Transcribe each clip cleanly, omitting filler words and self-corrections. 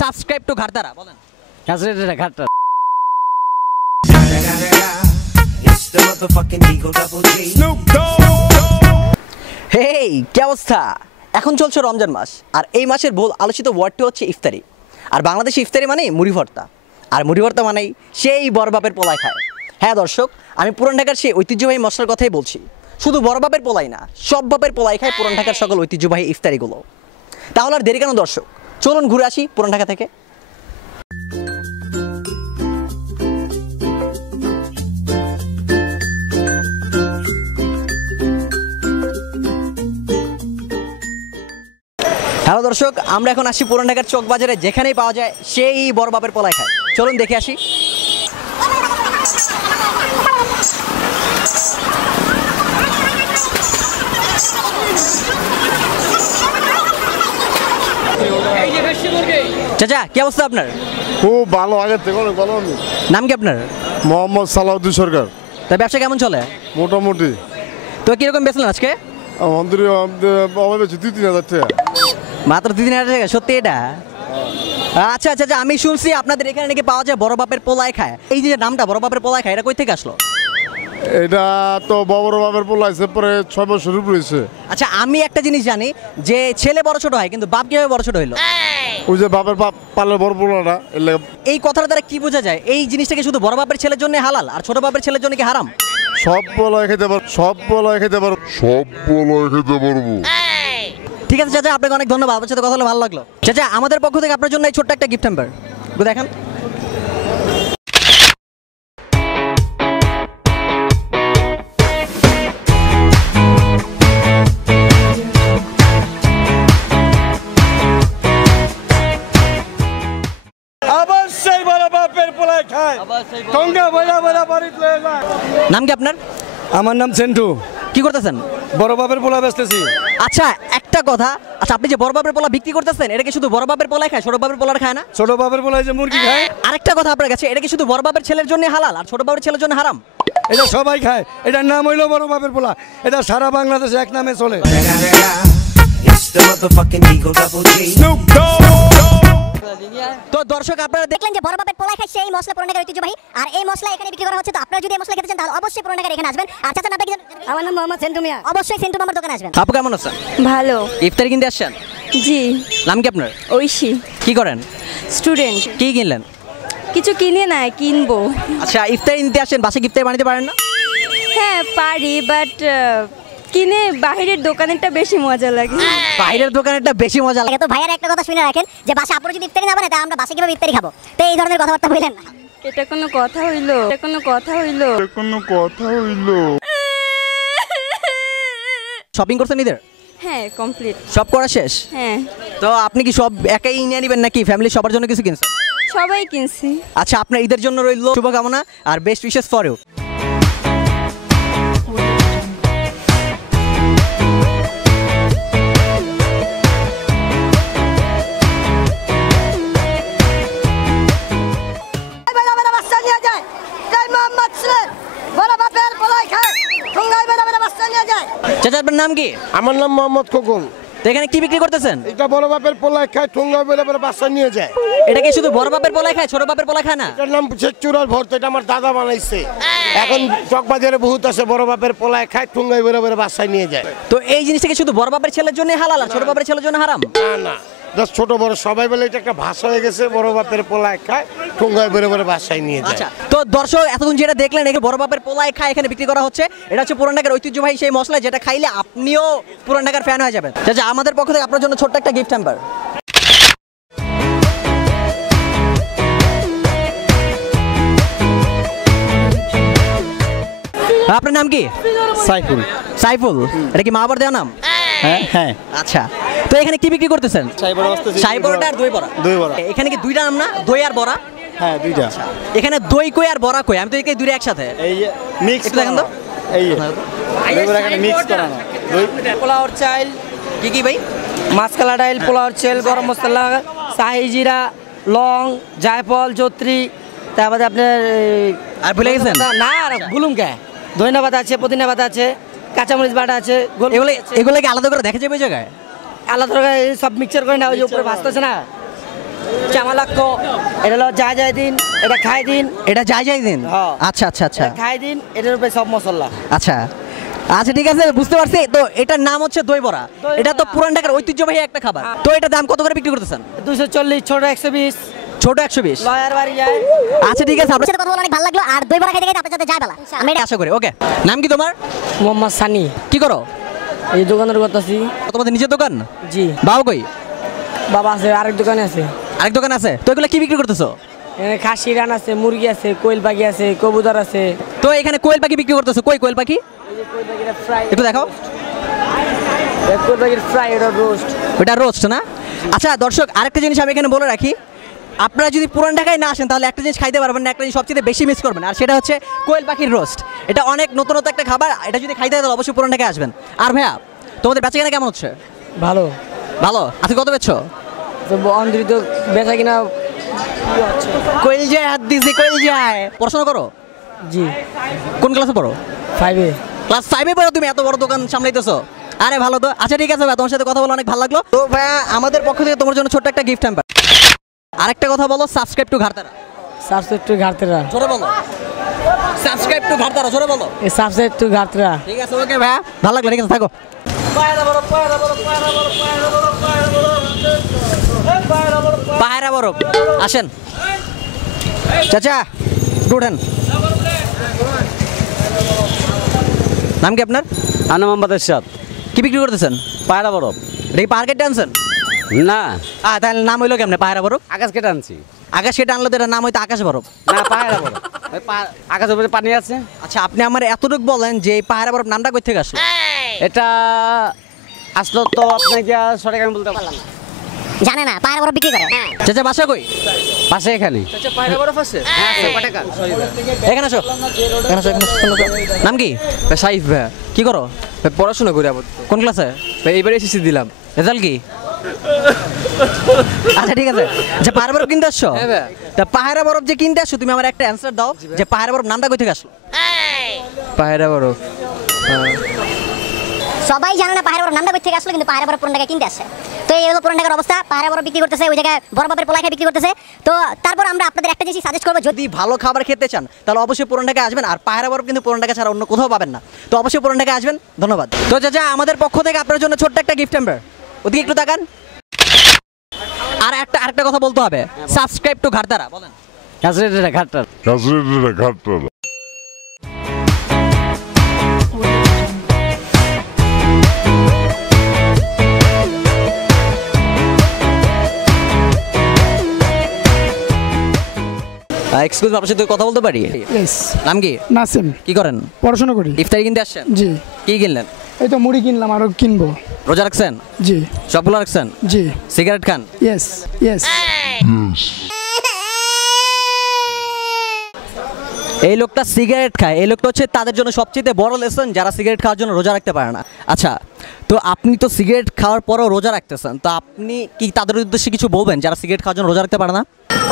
Subscribe to ঘাটতারা বলেন। ঘাটতারা। হেই কি অবস্থা? এখন চলছে রমজান মাস, আর এই মাসের বহুল আলোচিত ওয়ার্ডটি হচ্ছে ইফতারি। আর বাংলাদেশে ইফতারি মানেই মুড়ি ভর্তা, আর মুড়ি ভর্তা মানেই সেই বড় বাপের পোলায় খায়। হ্যাঁ দর্শক, আমি পুরান ঢাকার সেই ঐতিহ্যবাহী মশলার কথাই বলছি। শুধু বড় বাপের পোলাই না, সব বাপের পোলাই খায় পুরান ঢাকার সকল ঐতিহ্যবাহী ইফতারিগুলো। তাহলে আর দেরি কেন দর্শক, চলুন ঘুরে আসি পুরান ঢাকা থেকে। হ্যালো দর্শক, আমরা এখন আসি পুরান ঢাকার চক বাজারে, যেখানেই পাওয়া যায় সেই বড় বাপের পোলায় খায়। চলুন দেখে আসি। চাচা কি অবস্থা আপনার? খুব ভালো, আগের থেকে অনেক ভালো। নাম কি আপনার? মোহাম্মদ সালাউদ্দিন সরকার। তা ব্যবসা কেমন চলে? মোটামুটি। তো কিরকম বেচলেন আজকে? আমাদের 2-3 হাজার টাকা। মাত্র 2-3 হাজার টাকা? সত্যি এটা? আচ্ছা আচ্ছা আচ্ছা, আমি শুনছি আপনাদের এখানে নাকি পাওয়া যায় বড় বাপের পোলায় খায়। এই যে নামটা বড় বাপের পোলায় খায়, এটা কই থেকে আসলো? এটা তো বড় বাপের পোলাইছে পরে 6 বছর উপরে হয়েছে। আচ্ছা, আমি একটা জিনিস জানি যে ছেলে বড় ছোট হয়, কিন্তু বাপ কিভাবে বড় ছোট হইলো? ওই যে বাপের পালের বড় পোলাটা। এই কথাটা দ্বারা কি বোঝা যায়? এই জিনিসটাকে শুধু বড় বাপের ছেলের জন্য হালাল, আর ছোট বাপের ছেলের জন্য কি হারাম? সব পোলায় খেতে পারবো, সব পোলায় খেতে পারবো, সব পোলায় খেতে পারবো। ঠিক আছে চাচা, আপনাকে অনেক ধন্যবাদ, আপনার সাথে কথা বলে ভালো লাগলো। চাচা, আমাদের পক্ষ থেকে আপনার জন্য এই ছোট্ট একটা গিফট হ্যাম্পার দেখেন। নাম কি আপনার? আমার নাম সেন্টু। কি করতেছেন? বড় বাপের পোলা বেচতেছি। আচ্ছা একটা কথা, আচ্ছা আপনি যে বড় বাপের পোলা বিক্রি করতেছেন, এটা কি শুধু বড় বাপের পোলাই খায়, ছোট বাপের পোলার খায় না? ছোট বাপের পোলা যে মুরগি খায়। আরেকটা কথা আপনার কাছে, এটা কি শুধু বড় বাপের ছেলের জন্য হালাল, আর ছোট বাপের ছেলের জন্য হারাম? এটা সবাই খায়, এটার নাম হইলো বড় বাপের পোলা। এটা সারা বাংলাদেশে এক নামে চলে। তো দর্শক, আপনারা দেখলেন যে বড় বাপের পোলায় খায় সেই মশলা পুরান ঢাকার ঐতিহ্যবাহী, আর এই মশলা এখানে বিক্রি করা হচ্ছে। তো আপনারা যদি এই মশলা খেতে চান তাহলে অবশ্যই পুরান ঢাকার এখানে আসবেন। আর চাচা নামটা কি? আমার নাম মোহাম্মদ সেন্টু মিয়া। অবশ্যই সেন্টু মামার দোকানে আসবেন। আপু কেমন আছেন? ভালো। ইফতারি কিনতে আসছেন? জি। নাম কি আপনার? ঐশী। কি করেন? স্টুডেন্ট। কি কিনলেন? কিছু কিনে না, কিনবো। আচ্ছা, ইফতারি নিতে আসেন, বাসায় ইফতারি বানাতে পারেন না? হ্যাঁ পারি, বাট কিনে বাইরের দোকানেরটা বেশি মজা লাগে। বাইরের দোকানেরটা বেশি মজা লাগে। তো ভাইয়ার একটা কথা শুনে রাখেন, যে বাসা আপনারা যদি ইফতারি না বানায় তা আমরা বাসা কিভাবে ইফতারি খাবো? তো এই ধরনের কথাবার্তা বললেন না। এটা কোনো কথা হইলো? এটা কোনো কথা হইলো? শপিং করছেন ঈদের? হ্যাঁ কমপ্লিট। সব করা শেষ? হ্যাঁ। তো আপনি কি সব একাই নিয়ে নেবেন নাকি ফ্যামিলি সবার জন্য কিছু কিনছেন? সবাই কিনছি। আচ্ছা, আপনার ঈদের জন্য রইল শুভকামনা আর বেস্ট উইশেস ফর ইউ। চাচা আপনার নাম কি? আমার নাম মোহাম্মদ খোকন। তো এখানে কি বিক্রি করতেছেন? এটা বড় বাপের পোলায় খায়, ঠোঙ্গা বেলে বাচ্চা নিয়ে যায়। এটা কি শুধু বড় বাপের পোলায় খায়, ছোট বাপের পোলায় খায় না? এটার নাম চুরার ভর্তা, এটা আমার দাদা বানাইছে। এখন চকবাজারে বহুত আছে বড় বাপের পোলায় খায়, ঠোঙ্গায় বেলে বাচ্চা নিয়ে যায়। তো এই জিনিসটা কি শুধু বড় বাপের ছেলের জন্য হালাল, আর ছোট বাপের ছেলের জন্য হারাম? না, ছোট বড় সবাই বলে এটা একটা ভাষা হয়ে গেছে। বড় বাপের পোলায় খায়, ঠোঙ্গায় বেলে বাসায় নিয়ে যায়। আচ্ছা, তো দর্শক এতক্ষণ যেটা দেখলেন, এখানে বড় বাপের পোলায় খায় এখানে বিক্রি করা হচ্ছে। এটা হচ্ছে পুরান ঢাকার ঐতিহ্যবাহী সেই মশলা, যেটা খাইলে আপনিও পুরান ঢাকার ফ্যান হয়ে যাবেন। চাচা, আমাদের পক্ষ থেকে আপনার জন্য ছোট্ট একটা গিফট হ্যাম্পার। আপনার নাম কি? সাইফুল। সাইফুল, এটা কি মা বাবার দেওয়া নাম? হ্যাঁ। আচ্ছা, তো এখানে কি বিক্রি করতেছেন? সাই বড়াটা আর দই বড়া। দই বড়া। এখানে কি দুইটা নাম না, দই আর বড়া? হ্যাঁ দুইটা। এখানে দই কই আর বড়া কই? আমি তো এখানে দুইটা একসাথে। এই মিক্স একটু দেখেন তো। এই এখানে মিক্স করানো। পোলাওর চাল, কি ভাই? মাছকালা ডাইল, পোলাওর চাল, গরম মশলা, শাহি জিরা, লং, জায়ফল, জত্রি, তারপরে আপনার আর ভুলে গেছেন? না আর ভুলুম কে, ধনিয়া পাতা আছে, পুদিনা পাতা আছে, কাঁচামরিচ বাটা আছে। এগুলো কি আলাদা করে দেখা যাবে ওই জায়গায়? আলাদা করে সব মিক্সচার করে না, ওই যে উপরে ভাজতেছে না, চামালাক্ষ, এটা হলো যায় দিন, এটা খাই দিন, এটা যাই দিন। হ্যাঁ। আচ্ছা আচ্ছা আচ্ছা এটা খাই দিন, এটার উপরে সব মশলা। আচ্ছা আচ্ছা ঠিক আছে, বুঝতে পারছি। তো এটার নাম হচ্ছে দই বড়া। এটা তো পুরান ঢাকার ঐতিহ্যবাহী একটা খাবার। তো এটা দাম কত করে বিক্রি করতেছেন? 240, ছোট 120, ছোট 120। লয়ার বাড়ি যায়। আচ্ছা ঠিক আছে, আপনার সাথে কথা বলে অনেক ভালো লাগলো। আর দই বড়া খাইতে খাইতে আপনার সাথে যাই বেলা। আমি এটা আশা করি। ওকে, নাম কি তোমার? মোহাম্মদ সানি, কি করো? এই দোকানের করতেছি। তোমাদের নিজের দোকান? জি। বাবা কই? বাবা আছে, আরেক দোকানে আছে। আরেক দোকান আছে? তো এগুলো কি বিক্রি করতেছো? এখানে খাসি রান আছে, মুরগি আছে, কোয়েল পাখি আছে, কবুতর আছে। তো এখানে কোয়েল পাখি বিক্রি করতেছো? কই কোয়েল পাখি? এই যে কোয়েল পাখিটা ফ্রাই, একটু দেখাও। কোয়েল পাখির ফ্রাই, এটা রোস্ট। ওটা রোস্ট না? আচ্ছা দর্শক, আরেকটা জিনিস আমি এখানে বলে রাখি, আপনারা যদি পুরান ঢাকায় না আসেন তাহলে একটা জিনিস খাইতে পারবেন না, একটা জিনিস সবচেয়ে বেশি মিস করবেন, আর সেটা হচ্ছে কোয়েল পাখির রোস্ট। এটা অনেক নতুনত্ব একটা খাবার, এটা যদি খাইতে হয় তাহলে অবশ্যই পুরান ঢাকায় আসবেন। আর ভাইয়া, তোমাদের বেচাকেনা কেমন হচ্ছে? ভালো। ভালো। আজকে কত বেচছো? তো অন্তরিত বেচা কিনা কোয়েল যায় হাত দিছি, কোয়েল যায়। পড়াশোনা করো? জি। কোন ক্লাসে পড়ো? 5-এ। ক্লাস 5-এ পড়ো তুমি? এত বড় দোকান সামলাইতেছো। আরে ভালো তো। আচ্ছা ঠিক আছে ভাই, তোমার সাথে কথা বলে অনেক ভালো লাগলো। তো ভাইয়া, আমাদের পক্ষ থেকে তোমার জন্য ছোট্ট একটা গিফট হ্যাম্পার। আরেকটা কথা বলো, সাবস্ক্রাইব টু ঘাটতারা। সাবসেট টু ঘাটতেরা। জোরে বলো, সাবস্ক্রাইব টু ঘাটতারা, জোরে বলো। এই সাবসেট টু ঘাটতেরা। ঠিক আছে, ওকে ভাইয়া, ভালো লাগলো। ঠিক আছে, থাকো। পায়রা বরফ, আসেন চাচা, উঠেন। নাম কি আপনার? আনা মোহাম্মদ এরশাদ। কি বিক্রি করতেছেন? পায়রা বরফ। এটা কি পাহাড় কেটে আনছেন? না, তাহলে নাম হইলো কেমনে পায়রা বরফ? আকাশ কেটে আনছি। আকাশ কেটে আনলো তো এটার নাম হয়তো আকাশ বরফ। না, পায়রা বরফ। ওই আকাশের উপরে পানি আছে। আচ্ছা, আপনি আমার এতটুকু বলেন যে এই পায়রা বরফ নামটা কই থেকে আসলো? এটা আসলো তো আপনাকে সঠিক আমি বলতে পারলাম না। জানে না পায়ের বড় বিক্রি করে। চাচা বাসা কই? পাশে এখানে। চাচা পায়রা বরফ আছে? হ্যাঁ, আছে। কয় টাকা? এখানে আসো, এখানে আসো, এখানে আসো। নাম কি? সাইফ ভাই, কি করো? পড়াশোনা করি আবার। কোন ক্লাসে? ভাই এইবারে এসেছি দিলাম। রেজাল্ট কি? আচ্ছা ঠিক আছে। যে পাহাড় বরফ কিনতে আসছো? হ্যাঁ ভাই। তা পাহাড় বরফ যে কিনতে আসছো, তুমি আমার একটা অ্যান্সার দাও যে পাহাড় বরফ নামটা কই থেকে আসলো? পায়রা বরফ। সবাই জানে না পাহাড় বড় নামটা কই থেকে আসলো, কিন্তু পাহাড় বড় পুরান ঢাকায় কিনতে আসে। তো এই হলো পুরান ঢাকার অবস্থা। পাহাড় বড় বিক্রি করতেছে, ওই জায়গায় বড় বাপের পোলা খাই বিক্রি করতেছে। তো তারপর আমরা আপনাদের একটা জিনিস সাজেস্ট করবো, যদি যদি ভালো খাবার খেতে চান তাহলে অবশ্যই পুরান ঢাকায় আসবেন। আর পাহাড় বরফ কিন্তু পুরান ঢাকা ছাড়া অন্য কোথাও পাবেন না। তো অবশ্যই পুরান ঢাকায় আসবেন। ধন্যবাদ। তো চাচা, আমাদের পক্ষ থেকে আপনার জন্য ছোট্ট একটা গিফট হ্যাম্পার। ওদিকে একটু তাকান। আর আরেকটা কথা বলতে হবে, সাবস্ক্রাইব টু ঘাটতারা বলেন। কাছড়ে ঘাটটা। এক্সকিউজ মি, আপনার সাথে কথা বলতে পারি? নাম কি? নাসিম। কি করেন? পড়াশোনা করি। ইফতারি কিনতে আসছেন? জি। কি কিনলেন? এই তো মুড়ি কিনলাম, আরো কিনবো। রোজা রাখছেন? জি। সবগুলো রাখছেন? জি। সিগারেট খান? Yes yes. এই লোকটা সিগারেট খায়। এই লোকটা হচ্ছে তাদের জন্য সবচেয়ে বড় লেসন, যারা সিগারেট খাওয়ার জন্য রোজা রাখতে পারে না। আচ্ছা, তো আপনি তো সিগারেট খাওয়ার পরেও রোজা রাখতেছেন, তো আপনি কি তাদের উদ্দেশ্যে কিছু বলবেন যারা সিগারেট খাওয়ার জন্য রোজা রাখতে পারে না?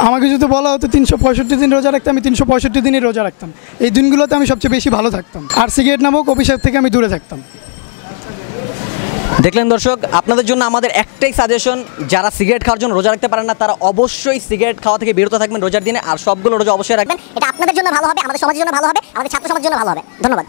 আমাকে যদি বলা হতো 365 দিন রোজা রাখতাম, আমি 365 দিনই রোজা রাখতাম। এই দিনগুলোতে আমি সবচেয়ে বেশি ভালো থাকতাম, আর সিগারেট নামক অভিশাপ থেকে আমি দূরে থাকতাম। দেখলেন দর্শক, আপনাদের জন্য আমাদের একটাই সাজেশন, যারা সিগারেট খাওয়ার জন্য রোজা রাখতে পারেন না তারা অবশ্যই সিগারেট খাওয়া থেকে বিরত থাকবেন রোজার দিনে। আর সবগুলো রোজা অবশ্যই রাখবেন। এটা আপনাদের জন্য ভালো হবে, আমাদের সমাজের জন্য ভালো হবে, আমাদের ছাত্র সমাজের জন্য ভালো হবে। ধন্যবাদ।